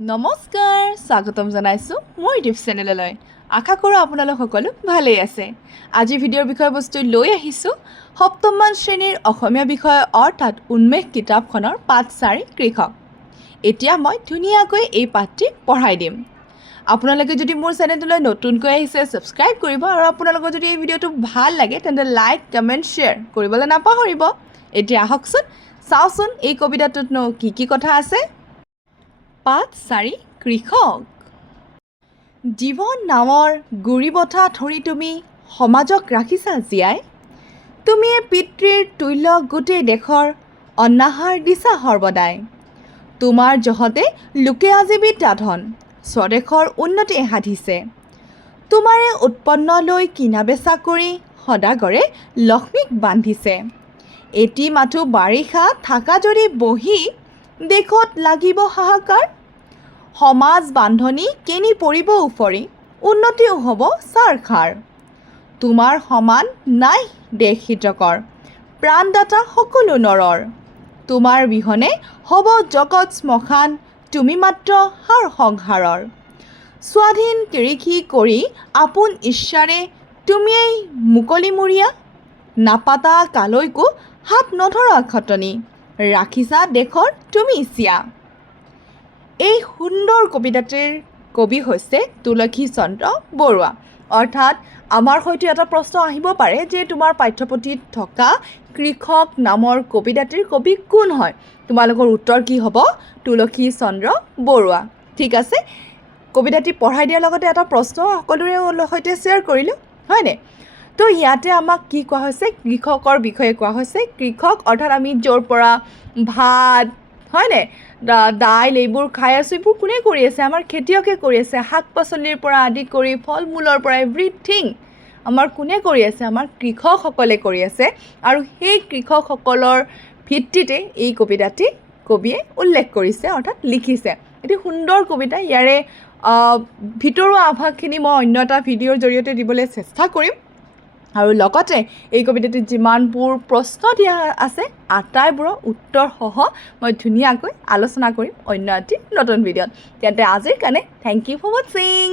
নমস্কাৰ স্বাগতম জনাইছোঁ মোৰ ইউটিউব চেনেললৈ আশা কৰোঁ আপোনালোক সকলো ভালেই আছে আজি ভিডিঅ'ৰ বিষয়বস্তু লৈ আহিছোঁ সপ্তমমান শ্ৰেণীৰ অসমীয়া বিষয় অৰ্থাৎ উন্মেষ কিতাপখনৰ পাঠ 4 কৃষক এতিয়া মই ধুনীয়াকৈ এই পাঠটি পঢ়াই দিম আপোনালোকে যদি মোৰ চেনেললৈ নতুনকৈ আহিছে সাবস্ক্ৰাইব কৰিব আৰু আপোনালোকৰ যদি এই ভিডিঅ'টো ভাল লাগে তেন্তে লাইক কমেন্ট শ্বেয়াৰ কৰিবলৈ নাপাহৰিব এতিয়া আহকচোন চাওচোন এই কবিতাটোতনো কি কথা আছে পাঠ 4 কৃষক জীৱন নামৰ গুৰি বঠা ধৰি তুমি সমাজক ৰাখিছা জীয়াই তুমি পিতৃৰ তুল্য গোটেই দেশৰ অন্নাহাৰ দিছা সৰ্বদাই তোমাৰ জহতে লোকে আজি বিদ্যাধন স্বদেশৰ উন্নতি সাধিছে তোমাৰে উৎপন্ন লৈ কিনা বেচা কৰি সদাগৰে লক্ষ্মীক বান্ধিছে এটি মাথো বাৰিষা থাকা যদি বহি দেখত লাগিব হাহাকাৰ সমাজ বান্ধনি কেনি পৰিব উফৰি উন্নতিও হ'ব সাৰখাৰ তোমাৰ সমান নাই দেশ হিতকৰ প্ৰাণদাতা সকলো নৰৰ তোমাৰ বিহনে হ'ব জগত শ্মশান তুমি মাত্ৰ সাৰ সংহাৰৰ স্বাধীন কৃষি কৰি আপোন ইচ্ছাৰে তুমিয়েই মুকলিমূৰীয়া নাপাতা কালৈকো হাত নধৰা খটনি ৰাখিছা দেশৰ তুমি চিয়া এই সুন্দৰ কবিতাটিৰ কবি হৈছে তুলসী চন্দ্ৰ বৰুৱা অৰ্থাৎ আমাৰ হয়তো এটা প্ৰশ্ন আহিব পাৰে যে তোমাৰ পাঠ্যপুথিত থকা কৃষক নামৰ কবিতাটিৰ কবি কোন হয় তোমালোকৰ উত্তৰ কি হ'ব তুলসী চন্দ্ৰ বৰুৱা ঠিক আছে কবিতাটি পঢ়াই দিয়াৰ লগতে এটা প্ৰশ্ন সকলোৰে সৈতে শ্বেয়াৰ কৰিলোঁ হয়নে তো ইয়াতে আমাক কি কোৱা হৈছে কৃষকৰ বিষয়ে কোৱা হৈছে কৃষক অৰ্থাৎ আমি য'ৰ পৰা ভাত হয়নে দাইল এইবোৰ খাই আছোঁ এইবোৰ কোনে কৰি আছে আমাৰ খেতিয়কে কৰি আছে শাক পাচলিৰ পৰা আদি কৰি ফল মূলৰ পৰা এভৰিথিং আমাৰ কোনে কৰি আছে আমাৰ কৃষকসকলে কৰি আছে আৰু সেই কৃষকসকলৰ ভিত্তিতে এই কবিতাটি কবিয়ে উল্লেখ কৰিছে অৰ্থাৎ লিখিছে এটি সুন্দৰ কবিতা ইয়াৰে ভিতৰুৱা আভাসখিনি মই অন্য এটা ভিডিঅ'ৰ জৰিয়তে দিবলৈ চেষ্টা কৰিম আৰু লগতে এই কবিতাটিত যিমানবোৰ প্ৰশ্ন দিয়া আছে আটাইবোৰৰ উত্তৰ সহ মই ধুনীয়াকৈ আলোচনা কৰিম অন্য এটি নতুন ভিডিঅ'ত তেন্তে আজিৰ কাৰণে থেংক ইউ ফৰ ৱাচিং